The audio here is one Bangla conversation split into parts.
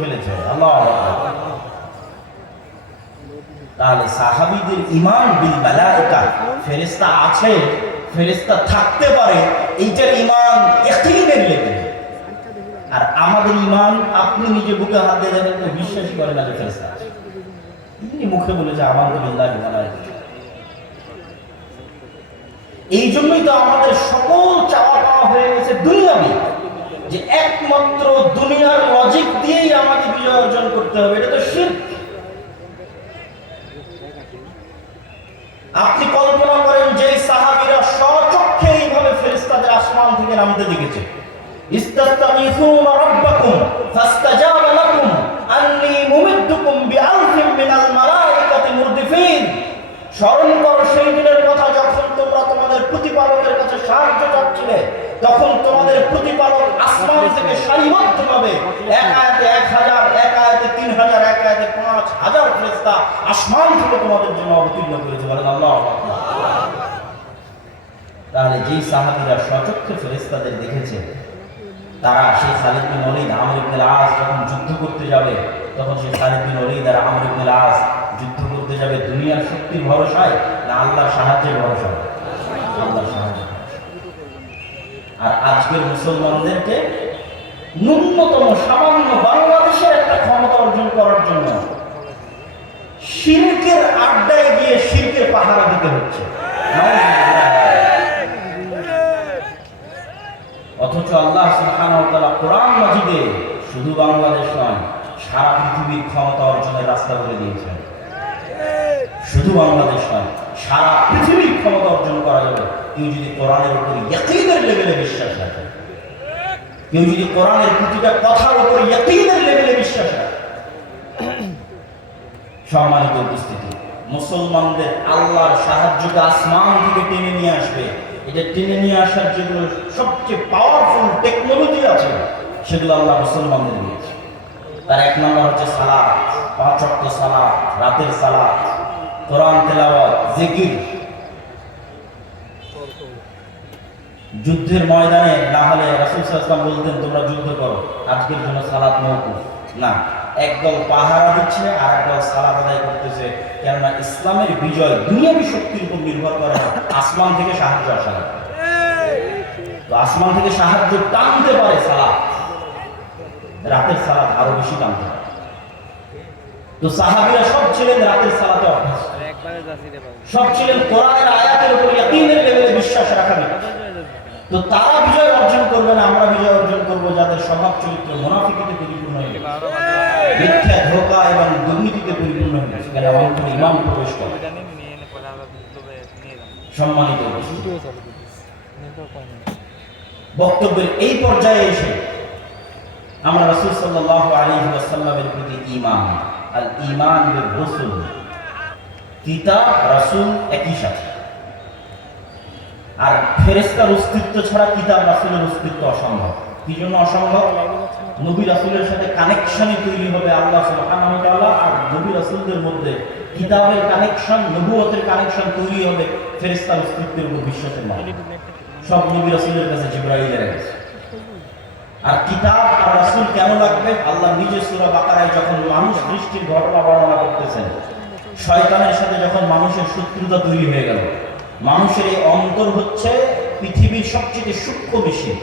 ফেলেছে। আল্লাহু আকবার। তাহলে সাহাবীদের ঈমান বিল মালায়েকা, ফেরেশতা আছে, ফেরেশতা থাকতে পারে, এইটার ঈমান ইয়াকিনের লেভেলে। আর আমাদের ঈমান আপনি নিজে বুকে হাত দিয়ে দেখেন তো বিশ্বাসই করেন না যে ফেরেশতা আছে। তিনি মুখে বলে যে আলহামদুলিল্লাহ মালায়েকা। এই জন্যই তো আমাদের সকল চাওয়া পাওয়া হয়ে গেছে দুনিয়াবি, যে একমাত্র দুনিয়ার লজিক দিয়েই আমাকে বিজয় অর্জন করতে হবে। এটা তো শিরক। আপনি কল্পনা করেন যে সাহাবীরা স্বচক্ষে এইভাবে ফেরেশতাদের আসমান থেকে নামতে দেখেছে। ইস্তাগফিরুনা রাব্বাকুম ফাস্তাজাবা লাকুম আন্নী মুমিদ্দুকুম বিআলফিন মিনাল মালায়েকাতি মুরদিফিন। স্মরণ করো সেই দিনের কথা যখন তোমরা তোমাদের প্রতিপালকের কাছে সাহায্য চাচ্ছিলে, তখন তোমাদের প্রতিপালক আসমান থেকে সারিবদ্ধভাবে এক আয়াতে 1000, এক আয়াতে 3000, এক আয়াতে 5000 ফেরেশতা আসমান থেকে তোমাদের জন্য অবতীর্ণ করেছে। বলেন আল্লাহু আকবার। তাহলে যেই সাহাবীরা স্বচক্ষে ফেরেশতাদের দেখেছে, তারা সেই খালিদ বিন ওলীদ, আমর ইবনে আল-আস যখন যুদ্ধ করতে যাবে, তখন সেই খালিদ বিন ওলীদ আর আমর ইবনে আল-আস যুদ্ধ করতে যাবে দুনিয়ার শক্তির ভরসায় না আল্লাহর সাহায্যের ভরসায়? আল্লাহর সাহায্য। আর আজকের মুসলমানদেরকে ন্যূনতম সামান্য বাংলাদেশের একটা ক্ষমতা অর্জন করার জন্য শিরকের আড্ডায় গিয়ে শিরকের পাহারা দিতে হচ্ছে। অথচ আল্লাহ সুবহানাহু ওয়া তাআলা কোরআন মাজিদে শুধু বাংলাদেশ নয়, সারা পৃথিবীর ক্ষমতা অর্জনের রাস্তা করে দিয়েছেন। শুধু বাংলাদেশ নয়, সারা পৃথিবীর ক্ষমতা অর্জন করা যাবে কেউ যদি কোরআনের উপর ইয়াকিনের লেভেলে বিশ্বাস রাখে, কেউ যদি কোরআনের প্রতিটা কথার উপর ইয়াকিনের লেভেলে বিশ্বাস রাখে। সম্মানিত উপস্থিতি, মুসলমানদের আল্লাহর সাহায্যকে আসমান থেকে টেনে নিয়ে আসবে। এটা টেনে নিয়ে আসার যেগুলো সবচেয়ে পাওয়ারফুল টেকনোলজি আছে, সেগুলো আল্লাহ মুসলমানদের দিয়েছে। তার এক নম্বর হচ্ছে সালাত, 5 ওয়াক্ত সালাত, রাতের সালাত, কোরআন তেলাওয়াত, জিকির। যুদ্ধের ময়দানে না হলে রাসূল সাল্লাল্লাহু আলাইহি ওয়াসাল্লাম বলতেন তোমরা যুদ্ধ করো, আজকের জন্য সালাত মওকুফ না। একদল পাহারা দিচ্ছে আর একদল সালাত আদায় করতেছে। কেননা ইসলামের বিজয় দুনিয়াবী শক্তির উপর নির্ভর করে না, আসমান থেকে সাহায্য আসা লাগে। তো আসমান থেকে সাহায্য টানতে পারে সালাত, রাতের সালাত আরো বেশি টানতে পারে। তো সাহাবীরা সব ছিলেন রাতের সালাতে অভ্যস্ত, সব ছিলেন কোরআনের আয়াতের উপর ইয়াকিনের লেভেলে বিশ্বাস রাখা। তো তারা বিজয় অর্জন করবে না, আমরা বিজয় অর্জন করব যাদের স্বভাব চরিত্র মুনাফিকিতে পরিপূর্ণ হয়ে গেছে, মিথ্যা, ধোঁকা এবং দুর্নীতিতে পরিপূর্ণ হয়ে গেছে, সেখানে অন্তরে ঈমান প্রবেশ করে। সম্মানিত বক্তব্যের এই পর্যায়ে এসে আমরা রাসূল সাল্লাল্লাহু আলাইহি ওয়াসাল্লামের প্রতি ঈমান, আল ঈমান বির রাসূল, কিতাব রাসূল একই সাথে। আর ফেরেশতার অস্তিত্ব ছাড়া কিতাব রাসূলের অস্তিত্ব অসম্ভব। কি জন্য অসম্ভব? নবী রাসূলের সাথে কানেকশনই তৈরি হবে আল্লাহ সুবহানাহু ওয়া তাআলা, আর নবী রাসূলদের মধ্যে কিতাবের কানেকশন, নবুয়তের কানেকশন তৈরি হবে ফেরেশতার অস্তিত্বের উপর বিশ্বাসের মাধ্যমে। সব নবী রাসূলের কাছে জিবরাইলের কাছে। আর কিতাব আর রাসূল কেন লাগবে? আল্লাহ নিজে সূরা বাকারায় যখন মানুষ সৃষ্টির ঘটনা বর্ণনা করতেছেন, শয়তানের সাথে যখন মানুষের শত্রুতা তৈরি হয়ে গেল, মানুষের এই অন্তর হচ্ছে পৃথিবীর সবচেয়ে সূক্ষ্ম মেশিন।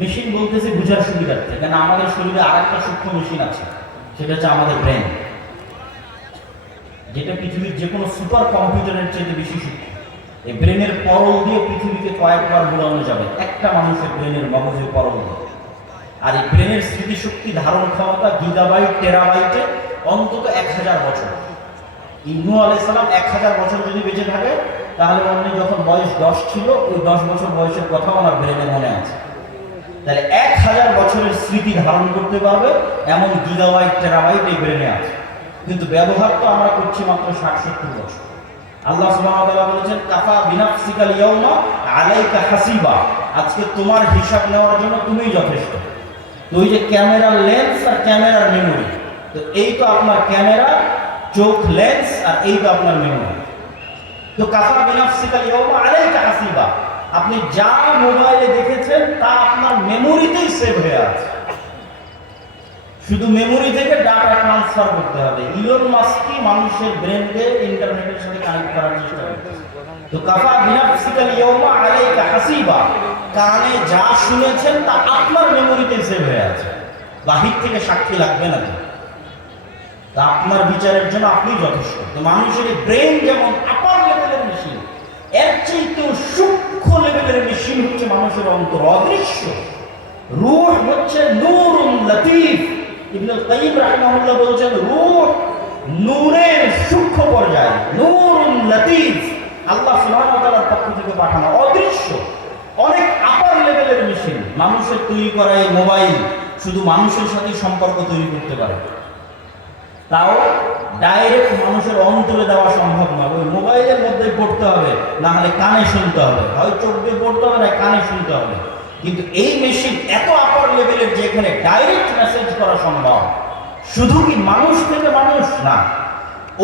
মেশিন বলতেছে বুঝার সুবিধার্থে, কেন আমাদের শরীরে আরেকটা সূক্ষ্ম মেশিন আছে, সেটা হচ্ছে আমাদের ব্রেন, যেটা পৃথিবীর যে কোনো সুপার কম্পিউটারের চেয়ে বেশি সূক্ষ্ম। এই ব্রেনের পরল দিয়ে পৃথিবীকে কয়েকবার ঘোরানো যাবে, একটা মানুষের ব্রেনের মগজের পরল দিয়ে। আর এই ব্রেনের স্মৃতিশক্তি ধারণ ক্ষমতা গিগাবাইট, টেরাবাইটে অন্তত 1000 বছর। নূহ আলাইহিস সালাম 1000 বছর যদি বেঁচে থাকে, তাহলে উনি যখন বয়স 10 ছিল, ওই 10 বছর বয়সের কথা ওনার ব্রেনে মনে আছে। তাহলে 1000 বছরের স্মৃতি ধারণ করতে পারবে এমন গিগাবাইট, টেরাবাইট এই ব্রেনে আছে। কিন্তু ব্যবহার তো আমরা করছি মাত্র 60-70 বছর। আল্লাহ সুবহানাহু ওয়া তাআলা বলেছেন কাফা বিনাফসিকাল ইয়াউমা আলাইকা হাসিবা, আজকে তোমার হিসাব নেওয়ার জন্য তুমিই যথেষ্ট। তো ওই যে ক্যামেরার লেন্স আর ক্যামেরার মেমোরি, তো এই তো আপনার ক্যামেরা, চোখ, লেন্স, আর এই তো আপনার মেমোরি। তো কাফা বিনাফসিকাল ইয়াউমা আলাইকা হাসিবা, আপনি যা মোবাইলে দেখেছেন তা আপনার মেমোরিতেই সেভ হয়ে আছে। শুধু মেমোরি থেকে ডাটা ট্রান্সফার করতে হবে। ইলন মাস্কই মানুষের ব্রেনকে ইন্টারনেটের সাথে কানেক্ট করার চেষ্টা করছে। তো কাফা বিনাফসিকাল ইয়াউমা আলাইকা হাসিবা, কানে যা শুনেছেন তা আপনার মেমোরিতে সেভ হয়ে আছে, বাহির থেকে সাক্ষী লাগবে না। তা আপনার বিচারের জন্য আপনি যথেষ্ট। তো মানুষের ব্রেন যেমন আপার লেভেলের মেশিন, এর চেয়ে সূক্ষ্ম লেভেলের মেশিন হচ্ছে মানুষের অন্তর, অদৃশ্য। রূহ হচ্ছে নূরুন লতীফ। ইবনুল কাইয়িম রাহিমাহুল্লাহ বলেছেন রূহ নূরের সূক্ষ্ম পর্যায়, নূরুন লতীফ, আল্লাহ সুবহানাহু ওয়া তাআলার পক্ষ থেকে পাঠানো, অদৃশ্য, অনেক আপার লেভেলের মেশিন। মানুষের তৈরি করা এই মোবাইল শুধু মানুষের সাথে সম্পর্ক তৈরি করতে পারে, তাও ডাইরেক্ট মানুষের অন্তরে দেওয়া সম্ভব না। ওই মোবাইলের মধ্যে পড়তে হবে, না হলে কানে শুনতে হবে, হয় চোখ দিয়ে পড়তে হবে না কানে শুনতে হবে। কিন্তু এই মেশিন এত আপার লেভেলের যেখানে ডাইরেক্ট মেসেজ করা সম্ভব, শুধু কি মানুষ থেকে মানুষ না,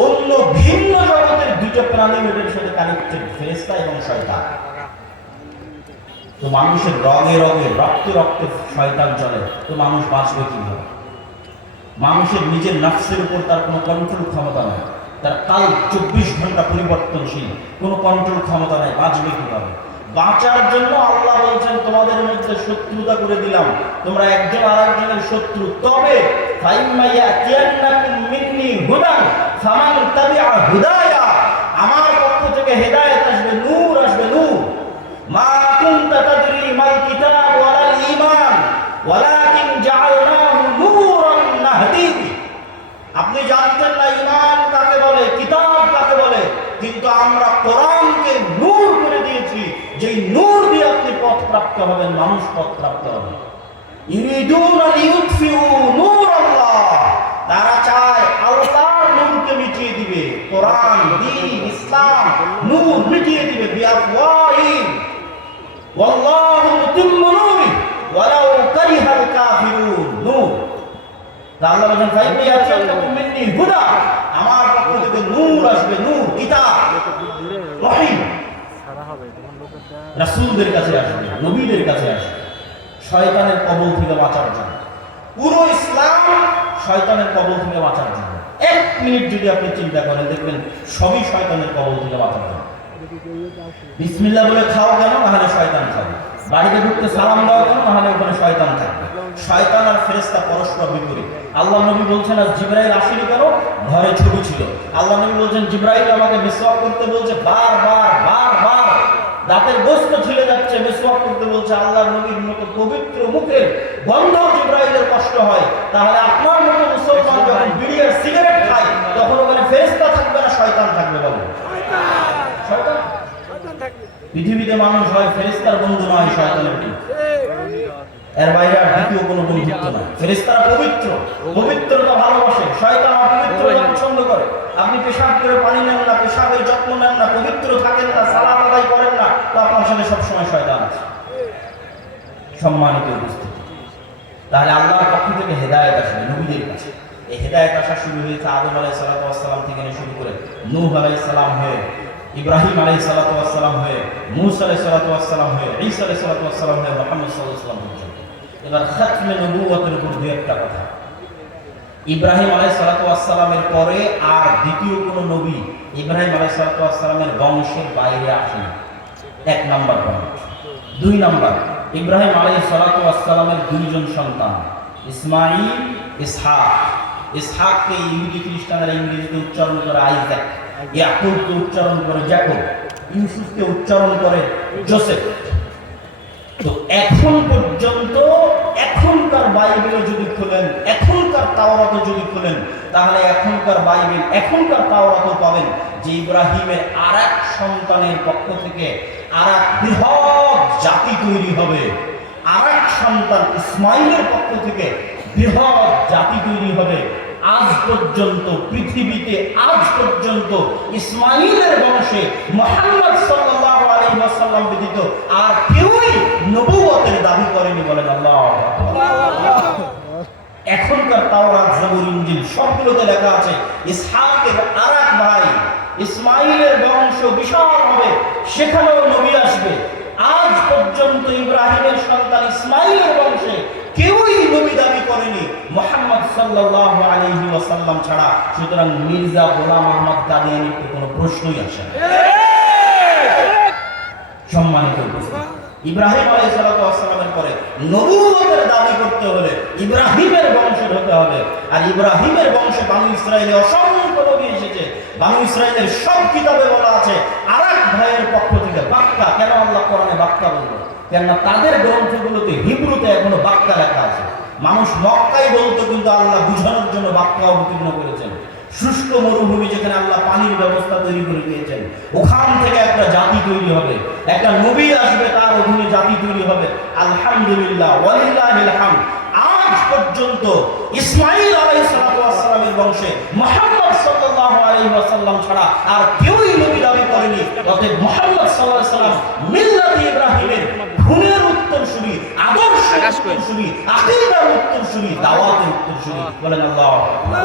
অন্য ভিন্ন জগতের দুটো প্রাণীদের সাথে কানেক্টেড, ফেরেশতা এবং শয়তান। তো মানুষের রগে রগে রক্তে রক্তে শয়তান চলে, তো মানুষ বাঁচবে কিভাবে? মানুষের নিজের নফসের উপর তার কোনো কন্ট্রোল ক্ষমতা নাই, তার কাল 24 ঘন্টা পরিবর্তনশীল, কোনো কন্ট্রোল ক্ষমতা নাই, বাঁচবে কিভাবে? বাঁচার জন্য আল্লাহ বলছেন তোমাদের মধ্যে শত্রুতা করে দিলাম, তোমরা একজন আরেকজনের শত্রু। তবে আমার পক্ষ থেকে হেদায়েত আসবে, নূর আসবে, নূর। মা কুনতা তাদরি মাল কিতাব ওয়ালাল ঈমান ওয়ালাকিন জাআলনাহু নূরান নাহদি। আপনি জানতেন না ঈমান কাকে বলে, কিতাব কাকে বলে, কিন্তু আমরা কোরআনকে নূর করে দিয়েছি, যেই নূর দিয়ে আপনি পথ প্রাপ্ত হবেন, মানুষ পথ প্রাপ্ত হবে। ইউরিদুনা লিইউতফিউ নূরাল্লাহ, তারা চায় আল্লাহর নূরকে মিটিয়ে দিবে, কোরআন, দ্বীন, ইসলাম, নূর মিটিয়ে দিবে। বিআফওয়াহিম ওয়াল্লাহু মুতিম্মু নূরি ওয়ালাউ কারিহাল কাফিরুন। নূর, আল্লাহ বলেন ফাইয়াতিয়াকুম মিন্নি হুদা, আমার পক্ষ থেকে নূর আসবে, নূর, কিতাব, ওহী রাসূলদের কাছে আসবে, নবীদের কাছে আসবে, শয়তানের কবল থেকে বাঁচার জন্য। পুরো ইসলাম শয়তানের কবল থেকে বাঁচার জন্য। 1 মিনিট যদি আপনি চিন্তা করেন, দেখবেন সবই শয়তানের কবল থেকে বাঁচার জন্য। বিসমিল্লাহ বলে খাও কেন, না হলে শয়তান খাবে। বাড়িতে ঢুকতে সালাম দাও কেন, না হলে ওখানে শয়তান থাকবে। শয়তান আর ফেরেশতা পরস্পর বিপরীত। আল্লাহ নবী বলছেন আজ জিবরাইল আসেনি কেন, ঘরে ছবি ছিল। আল্লাহ নবী বলছেন জিবরাইল আমাকে মিসওয়াক করতে বলছে, বারবার বারবার দাঁতের গোস্ত ছিলে যাচ্ছে, মিসওয়াক করতে বলছে। আল্লাহর নবীর মতো পবিত্র মুখের গন্ধ জিবরাইলের কষ্ট হয়, তাহলে আপনার মতো মুসলমান যখন বিড়ি আর সিগারেট খায়, তখন ওখানে ফেরেশতা থাকবে না শয়তান থাকবে? বলেন শয়তান থাকবে। পৃথিবীতে মানুষ হয় ফেরেশতার বন্ধু নয় শয়তানের বন্ধু, এর বাইরে আর দ্বিতীয় কোনো বন্ধুত্ব নাই। ফেরেশতারা পবিত্র, পবিত্রতা ভালোবাসে, শয়তান অপবিত্রতা পছন্দ করে। আপনি পেশাব করে পানি নেন না, পেশাবের যত্ন নেন না, পবিত্র থাকেন না, সালাত আদায় করেন না, তো আপনার সাথে সবসময় শয়তান আছে। সম্মানিত উপস্থিতি, তাহলে আল্লাহর পক্ষ থেকে হেদায়েত আসবে নবীদের কাছে। এই হেদায়েত আসা শুরু হয়েছে আদম আলাইহিস সালাম থেকে শুরু করে নূহ আলাইহিস সালাম হয়ে, ইব্রাহিম আলাইহিস সালাম হয়ে, মূসা আলাইহিস সালাম হয়ে, ঈসা আলাইহিস সালাম হয়ে, মুহাম্মদ সাল্লাল্লাহু আলাইহি ওয়াসাল্লাম পর্যন্ত। এবার খাতমে নবুয়তের উপর দুই একটা কথা। ইব্রাহিম আলাইহিস সালামের পরে আর দ্বিতীয় কোন নবী ইব্রাহিম আলাইহিস সালামের বংশের বাইরে আসেনি, 1 নাম্বার পয়েন্ট। 2 নাম্বার, ইব্রাহিম আলাইহিস সালামের 2 জন সন্তান, ইসমাঈল, ইসহাক। ইসহাককে ইহুদি খ্রিস্টানরা ইংরেজিতে উচ্চারণ করে আইজাক, ইয়াকুবকে উচ্চারণ করে জ্যাকব, ইউসুফকে উচ্চারণ করে জোসেফ। তো এখন পর্যন্ত এখনকার বাইবেলে যদি খোলেন, এখনকার তাওরাতে যদি খোলেন, তাহলে এখনকার বাইবেল, এখনকার তাওরাতও পাবেন যে ইব্রাহিমের আরেক সন্তানের পক্ষ থেকে আরেক বৃহৎ জাতি তৈরি হবে। আরেক সন্তান ইসমাইলের পক্ষ থেকে বৃহৎ জাতি তৈরি হবে। আজ পর্যন্ত পৃথিবীতে, আজ পর্যন্ত ইসমাইলের বংশে মুহাম্মদ সাল্লাল্লাহু আলাইহি ওয়াসাল্লাম ব্যতীত আর কেউই নবুয়তের দাবি করেনি। বলেন আল্লাহু আকবার। এখনকার তাওরাত, জাবুর, ইনজিল সবগুলোতে লেখা আছে ইসহাকের আরেক ভাই ইসমাইলের বংশ বিশাল হবে, সেখানেও নবী আসবে। আজ পর্যন্ত ইব্রাহিমের সন্তান ইসমাইলের বংশে কেউই নবী দাবি করেনি মুহাম্মদ সাল্লাল্লাহু আলাইহি ওয়াসাল্লাম ছাড়া। সুতরাং মির্জা গোলাম আহমদ কাদিয়ানীর তো কোনো প্রশ্নই আসে না। সম্মানিত উপস্থিতি, ইব্রাহিম আলাইহিস সালামের পরে নবুয়তের দাবি করতে হলে ইব্রাহিমের বংশের হতে হবে। আর ইব্রাহিমের বংশে বানু ইসরাইলে অসংখ্য নবী এসেছে। বানু ইসরাইলের সব কিতাবে বলা আছে আরেক ভাইয়ের পক্ষ থেকে বাক্কা। কেন আল্লাহ কোরআনে বাক্কা বলল? কেননা তাদের গ্রন্থগুলোতে হিব্রুতে এখনো বাক্কা লেখা আছে। মানুষ মক্কাই বলতো, কিন্তু আল্লাহ বুঝানোর জন্য বাক্কা অবতীর্ণ করেছেন। শুষ্ক মরুভূমি যেখানে আল্লাহ পানির ব্যবস্থা তৈরি করে দিয়েছেন, ওখান থেকে একটা জাতি তৈরি হবে, একটা নবী আসবে, তার অধীনে জাতি তৈরি হবে। আলহামদুলিল্লাহ ওয়ালিল্লাহিল হামদ, আজ পর্যন্ত ইসমাঈল আলাইহিস সালামের বংশে মুহাম্মদ সাল্লাল্লাহু আলাইহি ওয়াসাল্লাম ছাড়া আর কেউই নবী দাবি করেনি। অতএব মুহাম্মদ সাল্লাল্লাহু আলাইহি ওয়াসাল্লাম মিল্লাতে ইব্রাহিমের খুনের উত্তরসূরি, আদর্শের উত্তরসূরি, আকীদার উত্তরসূরি, দাওয়াতের উত্তরসূরি। বলেন আল্লাহু আকবার।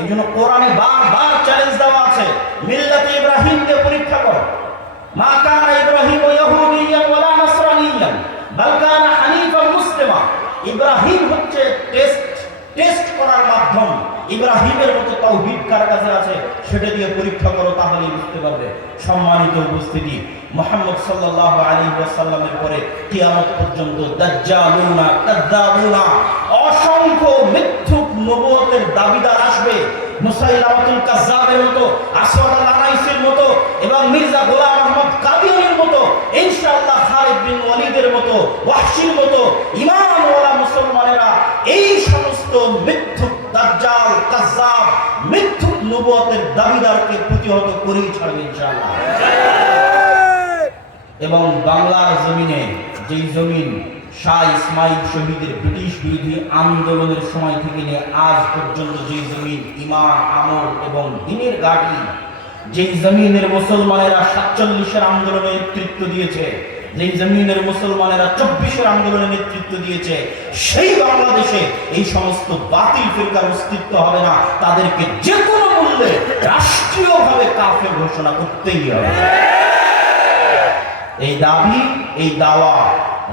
এই জন্য কোরআনে বারবার চ্যালেঞ্জ দেওয়া আছে, মিল্লাতে ইব্রাহিমকে পরীক্ষা করো। মা কানা ইব্রাহিম ইয়াহুদিয়ান ওয়ালা নাসরানিয়ান বাল কানা হানিফান মুসলিমা। ইব্রাহিম হচ্ছে টেস্ট করার মাধ্যম। ইব্রাহিমের মতো তাওহীদ কার কাছে আছে সেটা দিয়ে পরীক্ষা করো, তাহলেই বুঝতে পারবে। সম্মানিত উপস্থিতি, মুহাম্মদ সাল্লাল্লাহু আলাইহি ওয়াসাল্লামের পরে কিয়ামত পর্যন্ত দাজ্জালুনা কাযযাবুনা অসংখ্য মিথ্যুক নবুয়তের দাবিদার আসবে। মুসাইলামাতুল কাযযাবের মতো, আসওয়াদ আল-আনাইসির মতো এবং মির্জা গোলাম আহমদ কাদিয়ানীর মতো, ইনশাআল্লাহ খালিদ বিন ওয়ালিদের মতো, ওয়াহশির মতো ইমানওয়ালা মুসলমানেরা এই সমস্ত মিথ্যুক দাজ্জাল কাযযাব মিথ্যুক নবুয়তের দাবিদারকে প্রতিহত করেই ছাড়বে ইনশাআল্লাহ। এবং বাংলার জমিনে যেই জমিন শাহ ইসমাইল শহীদের ব্রিটিশ বিরোধী আন্দোলনের সময় থেকে নিয়ে আজ পর্যন্ত যেই জমিন ঈমান, আমল এবং দ্বীনের ঘাঁটি, যেই জমিনের মুসলমানেরা 47-এর আন্দোলনে নেতৃত্ব দিয়েছে, যেই জমিনের মুসলমানেরা 24-এর আন্দোলনে নেতৃত্ব দিয়েছে, সেই বাংলাদেশে এই সমস্ত বাতিল ফিরকার অস্তিত্ব হবে না। তাদেরকে যে কোনো মূল্যে রাষ্ট্রীয়ভাবে কাফের ঘোষণা করতেই হবে। এই দাবি, এই দাওয়া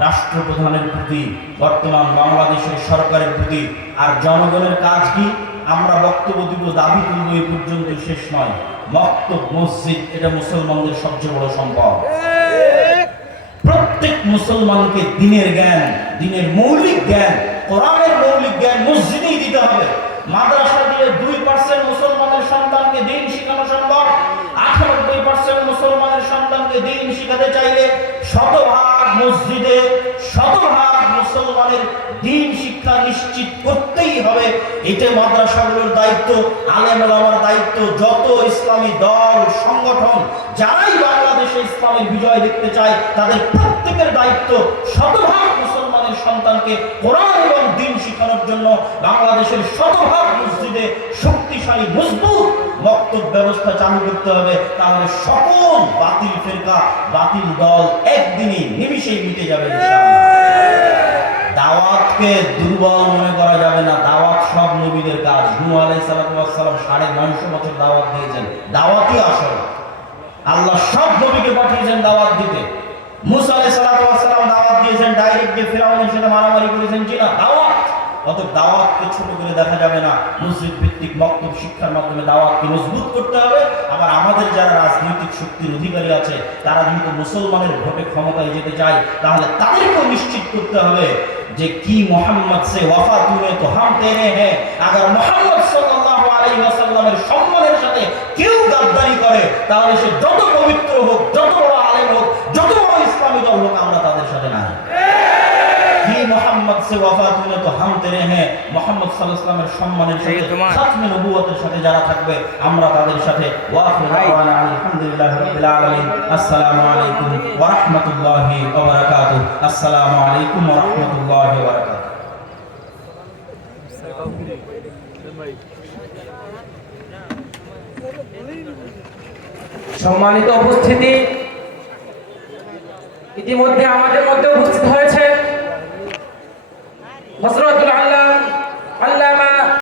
রাষ্ট্রপ্রধানের প্রতি, বর্তমান বাংলাদেশের সরকারের প্রতি। আর জনগণের কাজ কি? আমরা বক্তব্য দিব, দাবি তুলব, এই পর্যন্ত শেষ নয়। মক্তব, মসজিদ এটা মুসলমানদের সবচেয়ে বড় সম্পদ। প্রত্যেক মুসলমানকে দিনের জ্ঞান, দিনের মৌলিক জ্ঞান, কোরআনের মৌলিক জ্ঞান মসজিদেই দিতে হবে। মাদ্রাসা দিয়ে 2% মুসলমানের সন্তানকে দিন শেখানো সম্ভব। 98% মুসলমানের সন্তানকে দিন শেখাতে চাইলে শতভাগ মসজিদে, শতভাগ মুসলমানের দিন শিক্ষা নিশ্চিত করতেই হবে। এটা মাদ্রাসাগুলোর দায়িত্ব, আলেম ওলামার দায়িত্ব। যত ইসলামী দল, সংগঠন যারাই বাংলাদেশে ইসলামের বিজয় দেখতে চায়, তাদের প্রত্যেকের দায়িত্ব শতভাগ মুসলমানের সন্তানকে কোরআন এবং দিন শেখানোর জন্য বাংলাদেশের শতভাগ মসজিদে শক্তিশালী মজবুত বক্তব্য ব্যবস্থা চালু করতে হবে। তাহলে সকল বাতিল ফিরকা, বাতিল দল একদিনই নিমিষেই মিটে যাবে ইনশাআল্লাহ। দাওয়াতকে দুর্বল মনে করা যাবে না। দাওয়াত সব নবীদের কাজ। নূহ আলাইহিস সালাম 950 বছর দাওয়াত দিয়েছেন। দাওয়াতই আসল। আল্লাহ সব নবীকে পাঠিয়েছেন দাওয়াত দিতে। মুসা আলাইহিস সালাম দাওয়াত দিয়েছেন, ডাইরেক্ট যে ফিরাউনের সাথে মারামারি করেছেন, জি না, দাওয়াত। অতএব দাওয়াতকে ছোট করে দেখা যাবে না। মসজিদ ভিত্তিক মক্তব শিক্ষার মাধ্যমে দাওয়াতকে মজবুত করতে হবে। আবার আমাদের যারা রাজনৈতিক শক্তির অধিকারী আছে, তারা যেহেতু মুসলমানের ভোটে ক্ষমতায় যেতে চায়, তাহলে তাদেরকেও নিশ্চিত করতে হবে যে কি মোহাম্মদ সে ওয়াফা তুমে তো হাম তেরে হ্যাঁ। আগার মোহাম্মদ সাল্লাল্লাহু আলাইহি ওয়াসাল্লামের সম্মানের সাথে কেউ গাদ্দারি করে, তাহলে সে যত পবিত্র হোক, যত বড় আলেম হোক, যত বড় ইসলামী দল হোক, আমরা তাদের সাথে নাই। মোহাম্মদ সে ওয়াফা তুমে তো হাম তেরে হ্যাঁ, মোহাম্মদ সাল্লাল্লাহু আলাইহি ওয়াসাল্লামের সম্মানের সাথে, খাতমে নবুয়তের সাথে যারা থাকবে, আমরা তাদের সাথে। ওয়া আখিরু দাওয়ানা আলহামদুলিল্লাহি রাব্বিল আলামিন। আসসালামু আলাইকুম ওয়া রাহমাতুল্লাহি ওয়া বারাকাতুহু। আসসালামু আলাইকুম ওয়া রাহমাতুল্লাহি ওয়া বারাকাতুহু। সম্মানিত উপস্থিতি, ইতিমধ্যে আমাদের মধ্যে উপস্থিত হয়েছে হযরতুল